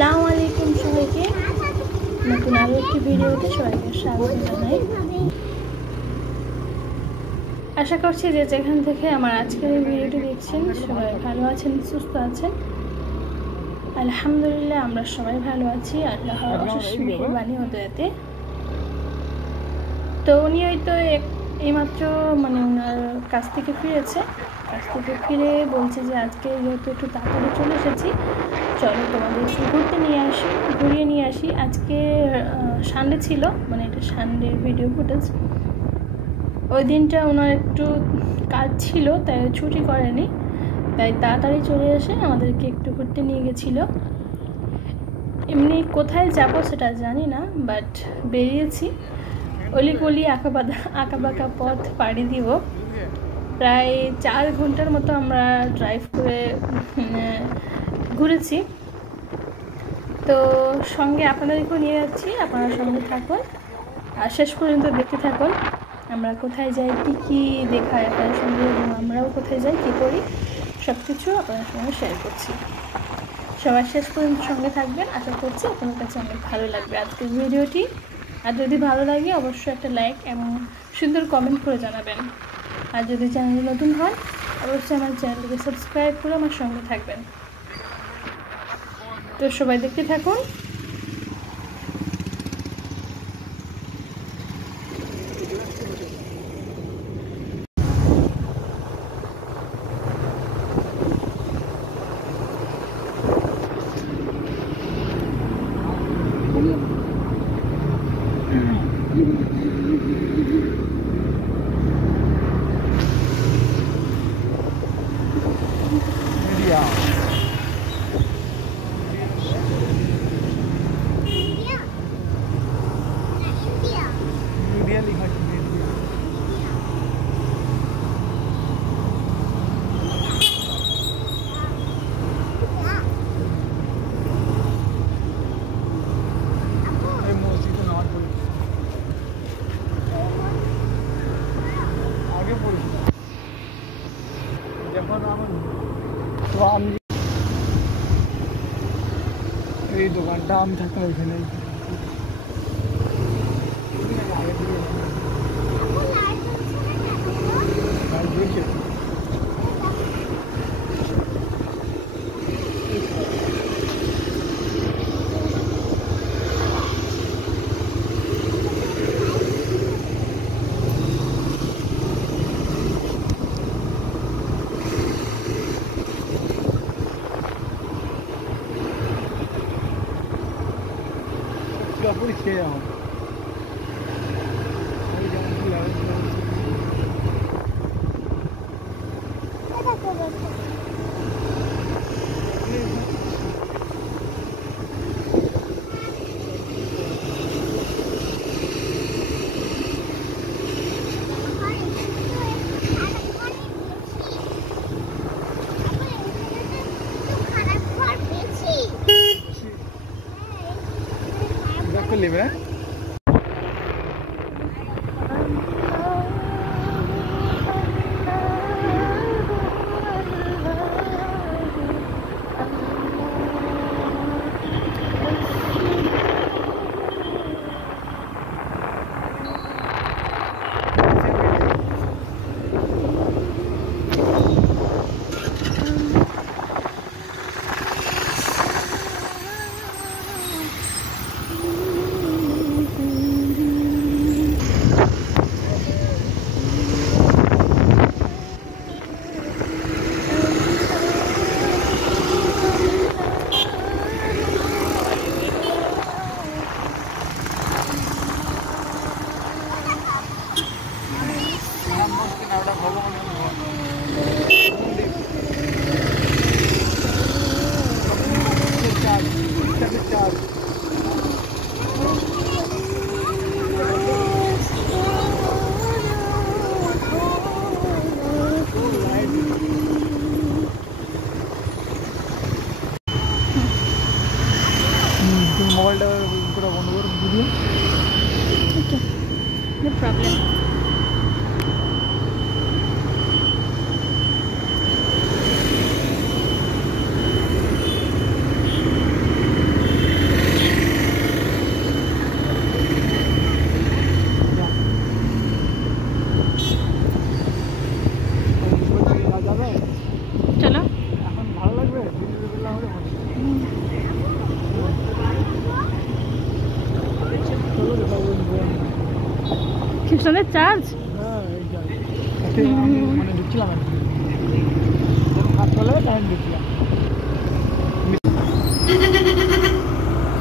আসসালামু আলাইকুম সবাইকে, নতুন আরও একটি ভিডিওতে সবাইকে স্বাগত জানাই। আশা করছি যে যেখান থেকে আমার আজকের এই ভিডিওটি দেখছেন সবাই ভালো আছেন, সুস্থ আছেন। আলহামদুলিল্লাহ আমরা সবাই ভালো আছি আল্লাহর অশেষ মেহেরবানি ও দয়াতে। তো উনি হয়তো এইমাত্র ওনার কাছ থেকে ফিরেছে। কাছ থেকে ফিরে বলছে যে আজকে যেহেতু একটু তাড়াতাড়ি চলে এসেছি, চলো তোমাদের একটু ঘুরিয়ে নিয়ে আসি। আজকে সানডে ছিল, এটা সানডে ভিডিও ফুটেজ। ওই দিনটা ওনার একটু কাজ ছিল, তাই ছুটি করেনি, তাই তাড়াতাড়ি চলে এসে আমাদেরকে একটু ঘুরতে নিয়ে গেছিলো। এমনি কোথায় যাব সেটা জানি না, বাট বেরিয়েছি। অলিগলি আঁকাবাঁকা পথ পাড়ি দিব। প্রায় 4 ঘন্টার মতো আমরা ড্রাইভ করে ঘুরেছি। তো সঙ্গে আপনাদেরকেও নিয়ে যাচ্ছি, আপনারা সঙ্গে থাকুন আর শেষ পর্যন্ত দেখতে থাকুন। আমরা কোথায় যাই, কী দেখায় আপনাদের সঙ্গে, এবং আমরাও কোথায় যাই, কী করি, সব কিছু আপনাদের সঙ্গে শেয়ার করছি। সবাই শেষ পর্যন্ত সঙ্গে থাকবেন, আশা করছি আপনাদের কাছে অনেক ভালো লাগবে আজকের ভিডিওটি। আর যদি ভালো লাগে অবশ্যই একটা লাইক এবং সুন্দর কমেন্ট করে জানাবেন। আর যদি চ্যানেলে নতুন হন অবশ্যই আমার চ্যানেলটিকে সাবস্ক্রাইব করে আমার সঙ্গে থাকবেন। তো সবাই দেখতে থাকুন। এই দোকানটা আমি থাকতাম এখানে। পুরো খেয়ে যাও। লিবে ফোনের চার্জ? হ্যাঁ এইটাই। এতে আমি মানে ঢুকছিলাম আর কি। যখন কাজ চলে তখন ঢুকছিলাম।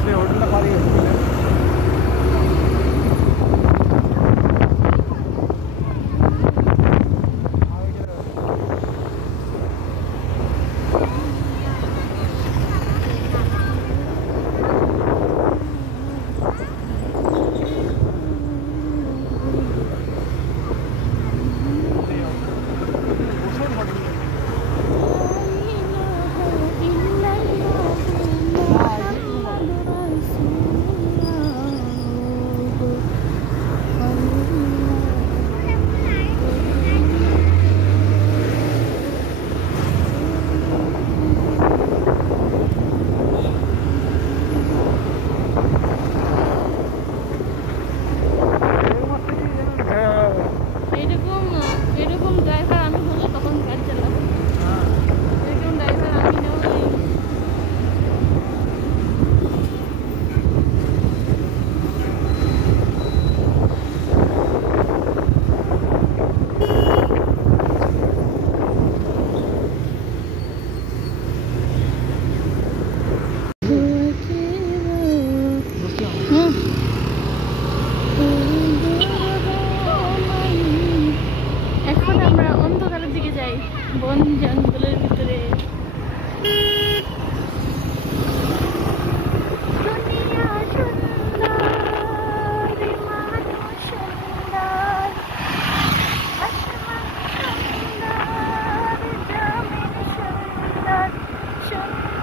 সে হোটেলটা পারি গেছে বুঝলে? এরকম এরকম ড্রাইভার আমি হলে তখন গাড়ি চালাবো। এরকম ড্রাইভার আমি না হলে এখন আমরা অন্ধকারের দিকে যাই, বন জঙ্গলের ভিতরে। দুনিয়া সুন্দর, মানুষ সুন্দর, আসমান সুন্দর, জমিন সুন্দর, সুন্দরে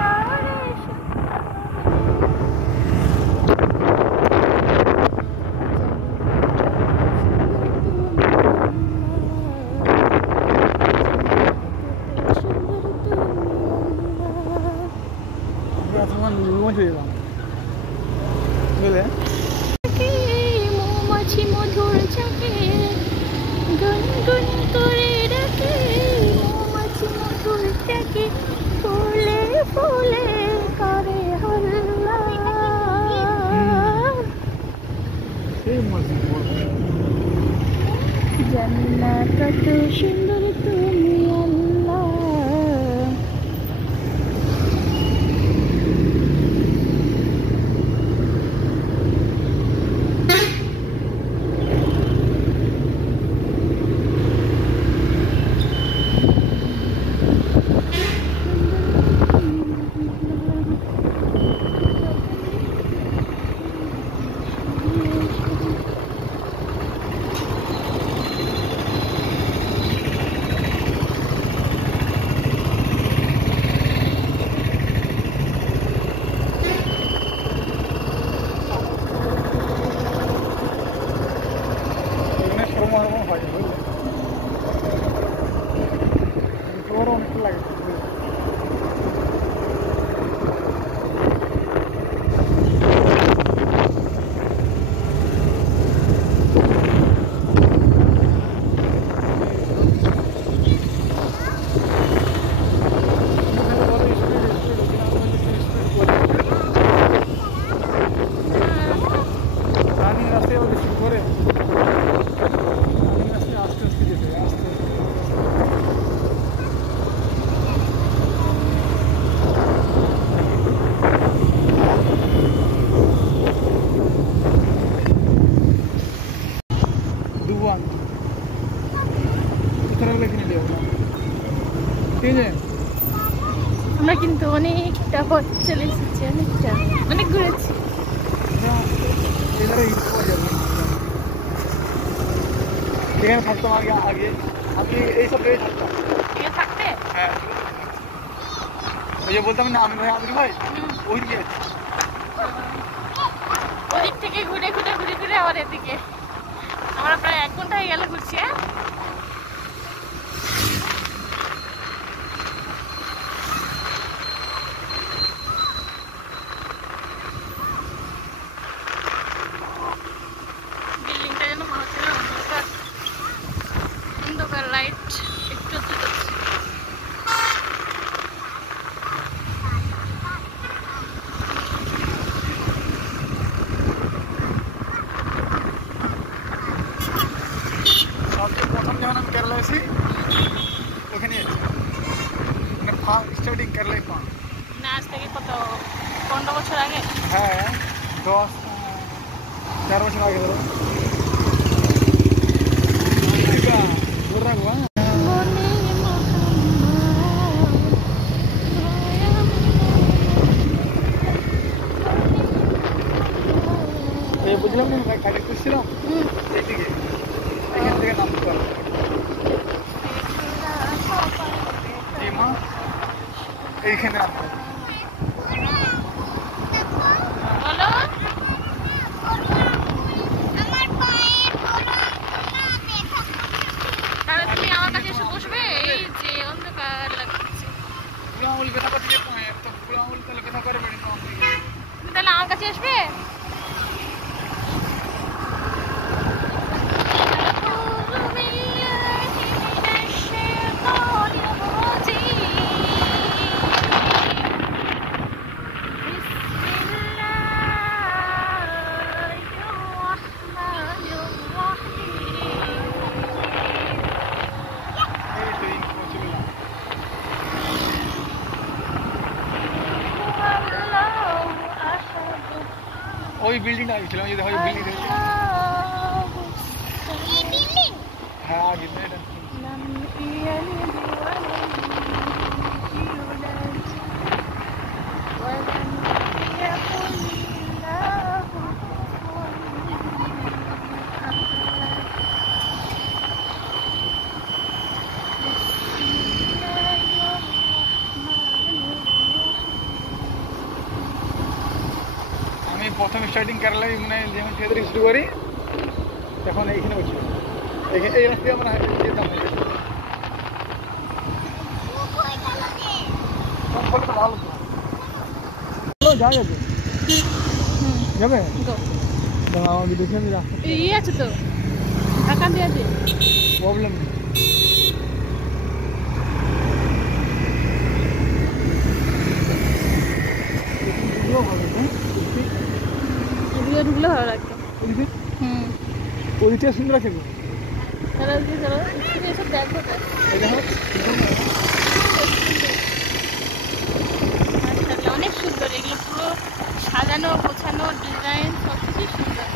মৌমাছি মধুর চাকে গুনগুন করে ডাকে, মৌমাছি মধুর চাকে ফুলে ফুলে করে হল্লা। জানি না কত সুন্দর তুমি আল্লাহ। আমরা কিন্তু অনেকটা পথ চলে এসেছি, অনেক ঘুরেছি। এখানে থাকতাম আগে আমি এইসব জায়গায় থাকতাম। থাকতে হ্যাঁ ওই যে বলতাম না আমি ভাই ওই দিকে ওদিক থেকে ঘুরে ঘুরে ঘুরে ঘুরে আবার এদিকে আমরা প্রায় 1 ঘন্টা হয়ে গেল ঘুরছি। বিল্ডিংটা যেন মনে হচ্ছিল অন্ধকার অন্ধকার, লাইট একটু জ্বলছে। মানে আজ থেকে কত 15 বছর আগে? হ্যাঁ 10-4 বছর আগে ধরো। জোর রাখবো হ্যাঁ। এই বুঝলাম না গাড়ি করছিলাম এইদিকে, এখান থেকে নামতে পারবো। জি মা, এইখানে নামতে হবে। বলো তাহলে তুমি আমার কাছে এসে বসবে। এই যে অন্ধকার লাগছে, পুরামুল ব্যথা করতে যেত না, তো পুরামুল তাহলে ব্যথা করবে না। তুমি তাহলে আমার কাছে আসবে। ওই বিল্ডিংটা আসছিলাম, যদি হয় বিল্ডিং হ্যাঁ কিন্তু এটা আমি প্রথম স্টার্টিং কেরালায় মানে যখন খেতে শুরু করি তখন এইখানে বসি, এই রাস্তায় আমরা যেতাম। ভালো তো যাওয়া যাবে, যাবে আমাকে দেখে আমি রাস্তা ইয়ে আছে তো, ঢাকা দিয়ে আছে, প্রবলেম নেই। এদিকে ঢুকলে ভালো লাগতো। ওদিকটা সুন্দর আছে, চলো চলো এসব দেখবো তো। অনেক সুন্দর, এগুলো পুরো সাজানো গোছানো ডিজাইন সব কিছুই সুন্দর।